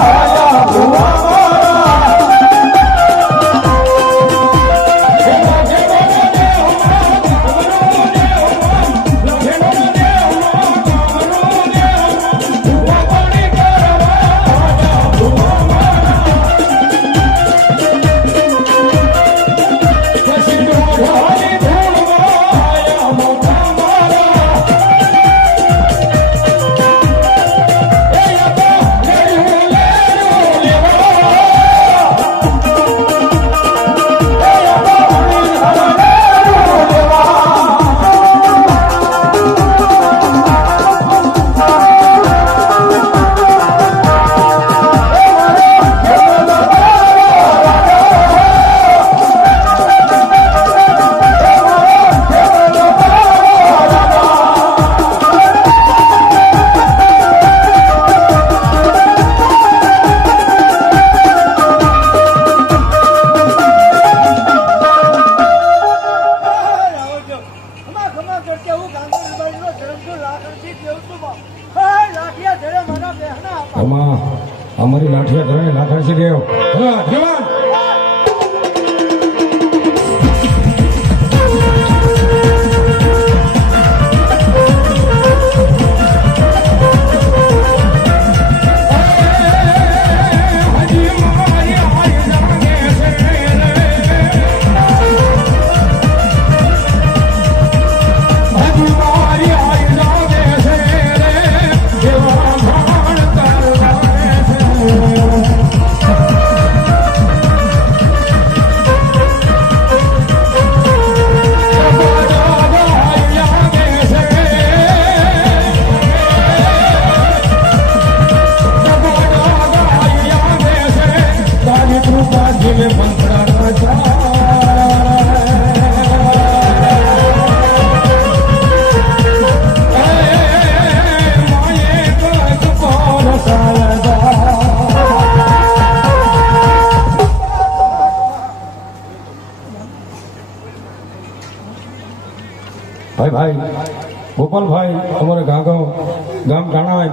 Hallelujah.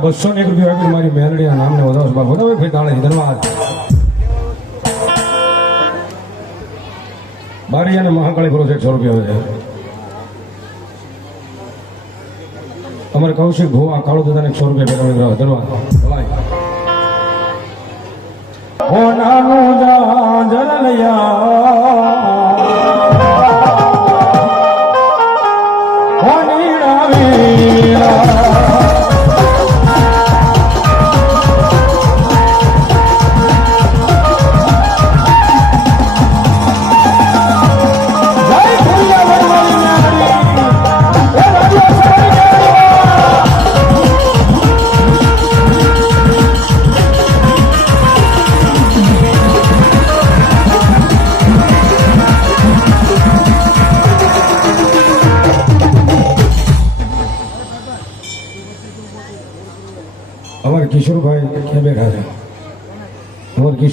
બસો ને એક રૂપિયા આપીને મારી મેલડીના નામને વધારો છે વધારે ભાઈ તાળે ધન્યવાદ. બારી અને મહાકાળી પ્રોજેક્ટ એકસો રૂપિયા છે. અમારે કૌશિક ભુવા, કાળો દાદાને એકસો રૂપિયા ભેગા ધન્યવાદ. ભલાઈ. હોનાનું જાજર લયા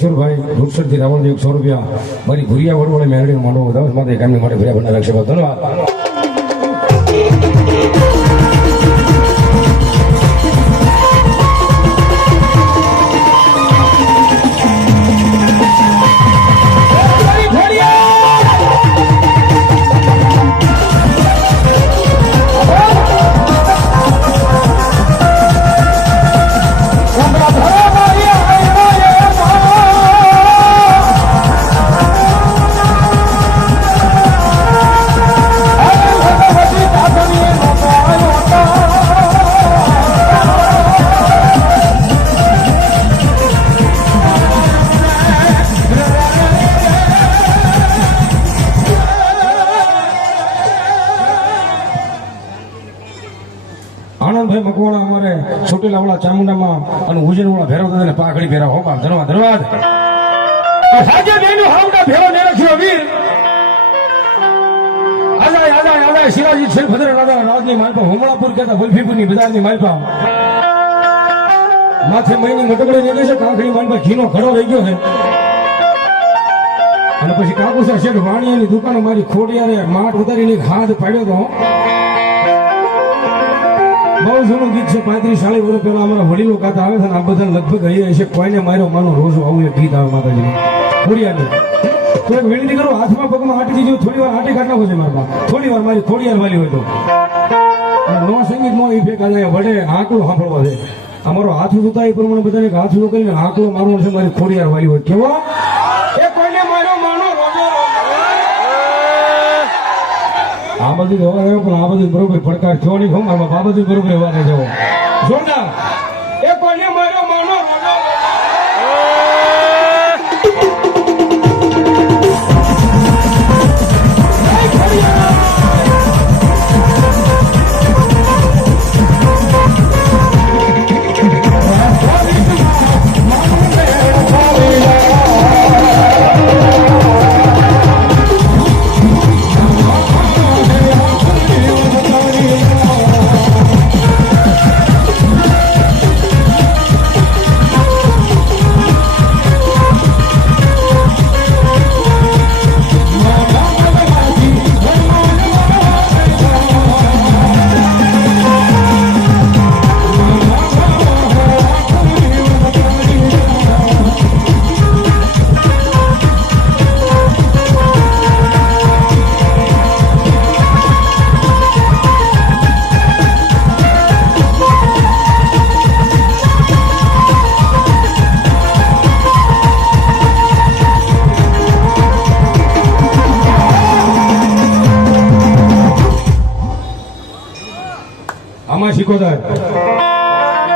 કિશોરભાઈ રૂપસરથી રાવણ દેવ સો રૂપિયા મારી ભૂરિયા વડવાળી મેળવી માંડવો. દસ માટે કામની માટે ભૂરિયા ભંડાર રાખશે ધન્યવાદ. ચોટીલા વાળા ચામુંડામાં અને ઉજેર વાળા ભેરવ દાદાને પાઘડી ભેરા હો બાપ ધન્યવાદ ધનવાદ. સાજે બેનું હાવડા ભેરો ને રખ્યો વીર. આજાય આજાય આજાય, શિવાજી છે ભદ્ર રાજા, રાજની માલપા હુમળાપુર કહેતા વલ્ફીપુરની બજારની માલપા. માથે મહિની મટકડી નીકળે છે કાંકરી માલપા, ઘીનો ઘડો રહી ગયો છે. અને પછી કાકુસા શેઠ વાણિયાની દુકાનો મારી ખોડિયારે માટ ઉતારીને હાથ પાડ્યો તો બહુ જૂનું ગીત છે, પાંત્રીસ, ચાલીસ વર્ષ પહેલા અમારા વડીલો ગાતા આવે છે આ બધા લગભગ અહીંયા છે. કોઈને માર્યો, માનો, રોજ, આવું એક ગીત આવે માતાજી ખોડિયાનું તો એક વિનંતી કરું હાથમાં પગમાં આટી દીધું, થોડી વાર આટી કાઢ નાખો છે મારા થોડી વાર મારી થોડી વાર વાલી હોય તો. નો સંગીત, નો ઇફેક્ટ આજે વડે આંકડો સાંભળવા છે અમારો હાથ ઉતા એ પ્રમાણે બધાને હાથ કરીને આંકડો મારવો છે, મારી થોડી વાર વાલી હોય. કેવો? આ બધું તો હવે પણ આ બધું બરોબર પડકાર થયો નહીં ખબર આ બધું બરોબર વારે જવો જોરદાર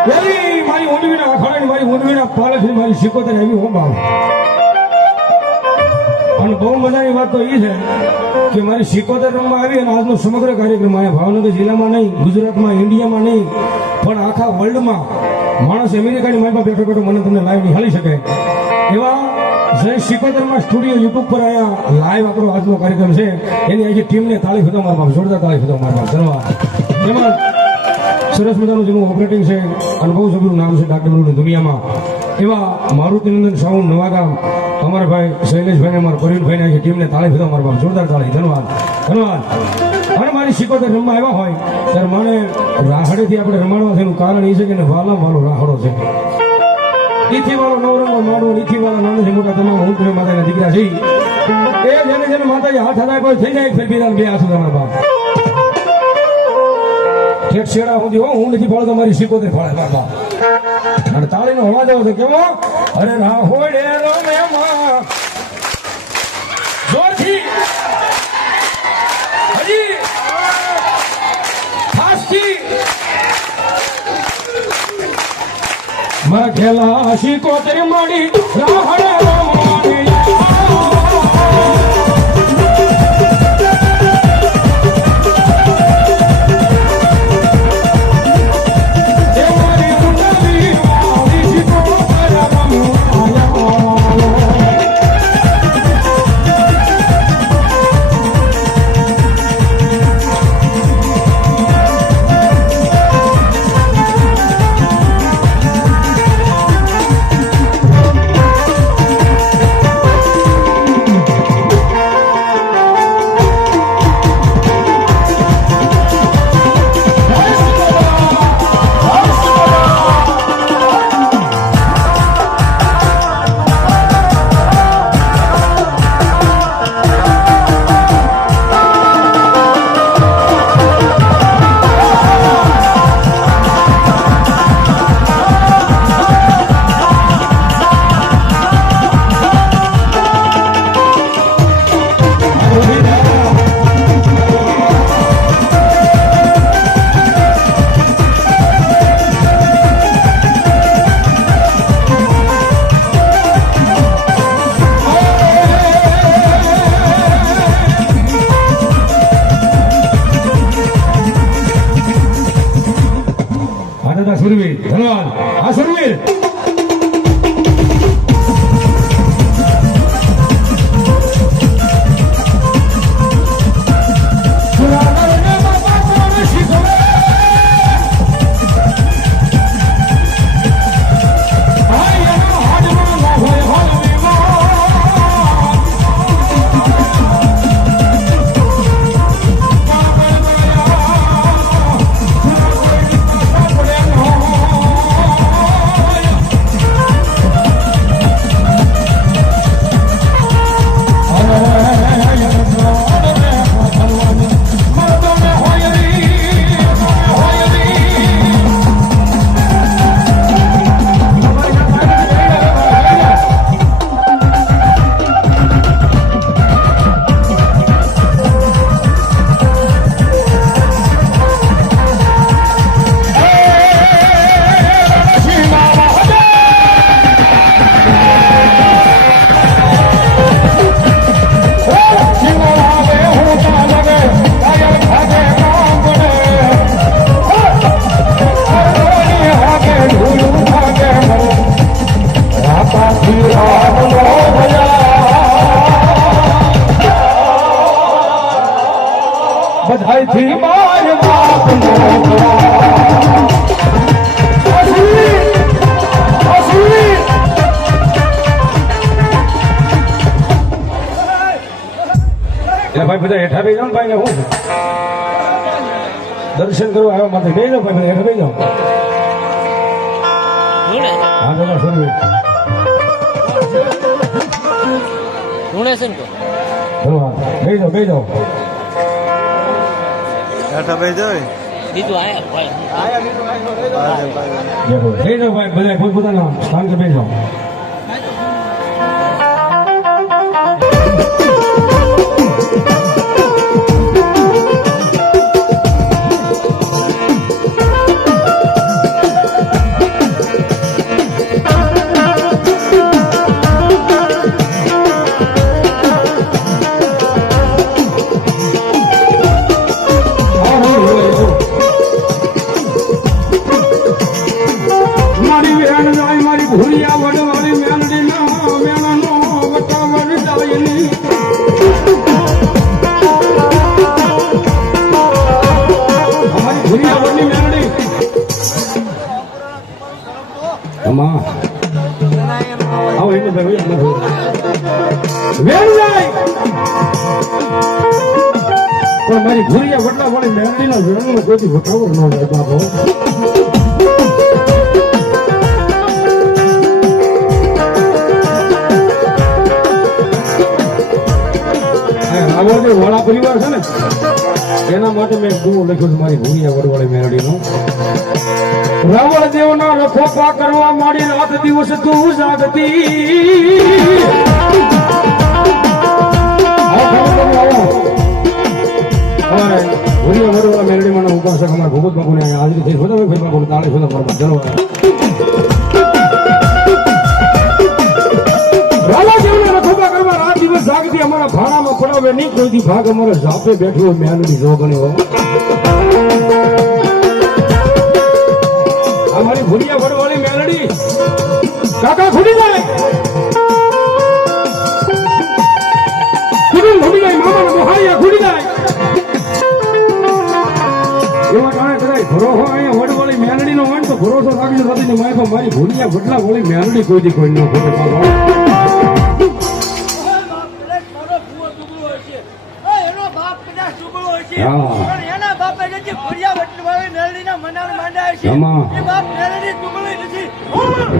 મારી ઊંડવીના રમવા આવી અને આજનો સમગ્ર કાર્યક્રમ અહીંયા ભાવનગર જિલ્લામાં નહીં, ગુજરાતમાં, ઇન્ડિયામાં નહીં, પણ આખા વર્લ્ડમાં માણસ અમેરિકાની મારી બેઠો બેઠો મને તમને લાઈવ નિહાળી શકે. એવા જય શિકોતરમાં સ્ટુડિયો યુટ્યુબ પર અહીંયા લાઈવ આપણો આજનો કાર્યક્રમ છે. એની આજે ટીમને તાળી ફૂટો મારવા જોરદાર તાળી ફૂટો મારવા ધન્યવાદ. એમાં સરસ મજાનું જેનું ઓપરેટિંગ છે અને બહુ સભ્યનું નામ છે ડાક્ટરોની દુનિયામાં. એવા મારુતિનંદન સાઉન્ડ નવાગામ, અમારા ભાઈ શૈલેષભાઈને અમારા પ્રવીણભાઈને આખી ટીમને તાળી ફૂટો મારવા જોરદાર તાળી, ધન્યવાદ ધન્યવાદ. અને મારી શિકોતર રમવા આવ્યા હોય, ત્યારે મને રાહડેથી આપણે રમાડવા છે એનું કારણ એ છે કે વાલા વાલો રાહડો છે. નીથી વાળો નવરંગો માડો નીથી વાળા નાનાથી મોટા તમામ હું તમે માતાના દીકરા છે એ જેને જેને માતાજી હાથ હલાય કોઈ થઈ જાય, ફેર બે હાથ તમારા બાપ. ઠેઠ શેડા સુધી હો હું નથી ફાળતો મારી શીખોતેર ફાળે બાપ અને તાળીનો અવાજ આવે કેવો? અરે રાહોડે રમે માં. જોરથી. હજી. ફાસ્ટથી મારા ખેલા શીખોતેર માડી રાહડે દર્શન કરવા આવ્યા માથે બે જાઓ ભાઈ હેઠા બે જાઓ. હા દાદા? ધન્યવાદ બે જાઓ બે જાઓ. હેઠા ભાઈ જોઈ દીધું આયા ભાઈ બે જાઓ. ભાઈ બધા પોતપોતાના સ્થાન બે જાઓ. પણ ઘુરિયા વડલા વાળી મેરડીના વેણનો કોઈથી વટાવર ન જાય બાપો વાળા પરિવાર છે ને, એના માટે મેં ગુણો લખ્યો છે મારી ભૂમિયા વડવાળી મેરડીનો. રાવણ દેવનો રખો પા કરવા માંડી રાત દિવસ તું જાગતી. અમારે ભૂરિયા વડવાળા મેરડીમાંના ઉપાસક અમારા ભગવત બાપુને હાજરી થઈ? બધા ભાઈ બાપુ તાળી બધા બરોબર ચલો અમારા ભાણામાં પડાવે નહીં, કોઈથી ભાગ? અમારે ઝાપે બેઠો હોય મેરડી જોગણી અમારી ભૂરિયા ભરવાળી મેલડી કાકા ખુલી જાય? એવા કારણે કદાચ ભરોસો અહીંયા વડવાળી મેલડી નો હોય ને તો ભરોસો રાખજો થતી મારી પણ મારી ભૂલિયા વડલા વાળી મેલડી કોઈ કોઈ ન ખોટે. હા. જે ભૂરિયા વટવાળી મેરડીના મનાર માંડ્યા. આમાં. એ બાપ મેરડી દુબળી નથી.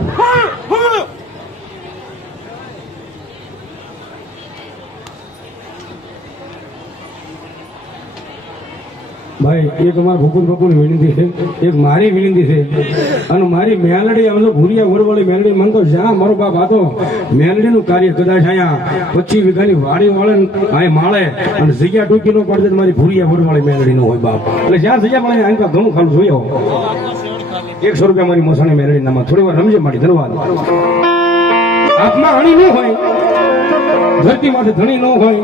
ભાઈ, એક અમારા ભૂકુલ બાપુની વિનંતી છે, એક મારી વિનંતી છે. અને મારી મેલડી, અમે તો ભૂરિયા વડવાળી મેલડી, મને તો જ્યાં મારો બાપ હતો, મેલડીનું કાર્ય કદાચ અહીંયા પચીસ વીઘાની વાડી વાળે અહીં માળે, અને જગ્યા ટૂંકી નો પડે તો મારી ભૂરિયા વરવાળી મેલડી નો હોય બાપ. એટલે જ્યાં જગ્યા મળે અહીં ઘણું ખાલું જોયો એકસો રૂપિયા મારી મોસાણી મેલડી નામાં થોડી વાર રમજે મારી ધન્યવાદ હાથમાં હણી ન હોય, ધરતી માટે ધણી ન હોય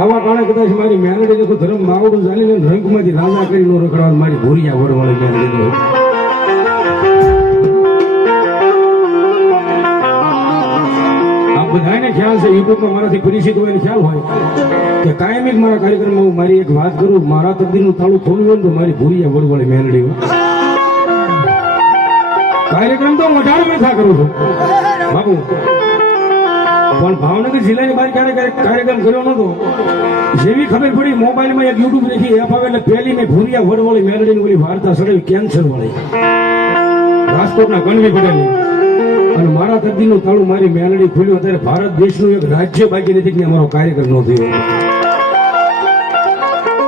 આવા કારણે કદાચ મારી મેલડી દેખો ધર્મ માવડું ચાલીને રંગમાંથી રાજા કરી નો રખડવા મારી ભૂરિયા વડવાળી મેલડી દેખો બધાને ખ્યાલ છે યુટ્યુબમાં મારાથી પરિચિત હોય ખ્યાલ હોય. કે કાયમિક મારા કાર્યક્રમમાં હું મારી એક વાત કરું, મારા તકદીરનું તાળું ખોલવું હોય તો મારી ભૂરિયા વડવાળી મેલડી હોય. કાર્યક્રમ તો હું અઢાર કરું છું. બાબુ પણ ભાવનગર જિલ્લાની બહાર ક્યારે કાર્યક્રમ કર્યો નતો જેવી ખબર પડી, મોબાઈલમાં એક યુટ્યુબ દેખી એપ આવે એટલે પહેલી મેં ભૂરિયા વડવાળી મેલડીની ઓલી વાર્તા સડાવી કેન્સર વાળી. રાજકોટના ગણવી પડેલી અને મારા દર્દીનું તાળું મારી મેલડી ખુલ્યું, અત્યારે ભારત દેશનું એક રાજ્ય બાકી નથી કે અમારો કાર્યક્રમ ન થયો.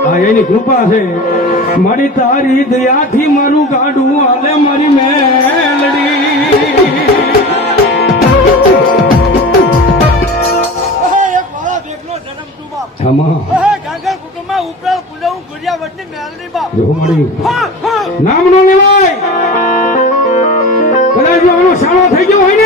આ એની કૃપા છે. મારી તારી દયાથી મારું ગાડું હાલે મારી મેલડી. નામ નો લેવાય. કદાચ શાળો થઈ ગયો હોય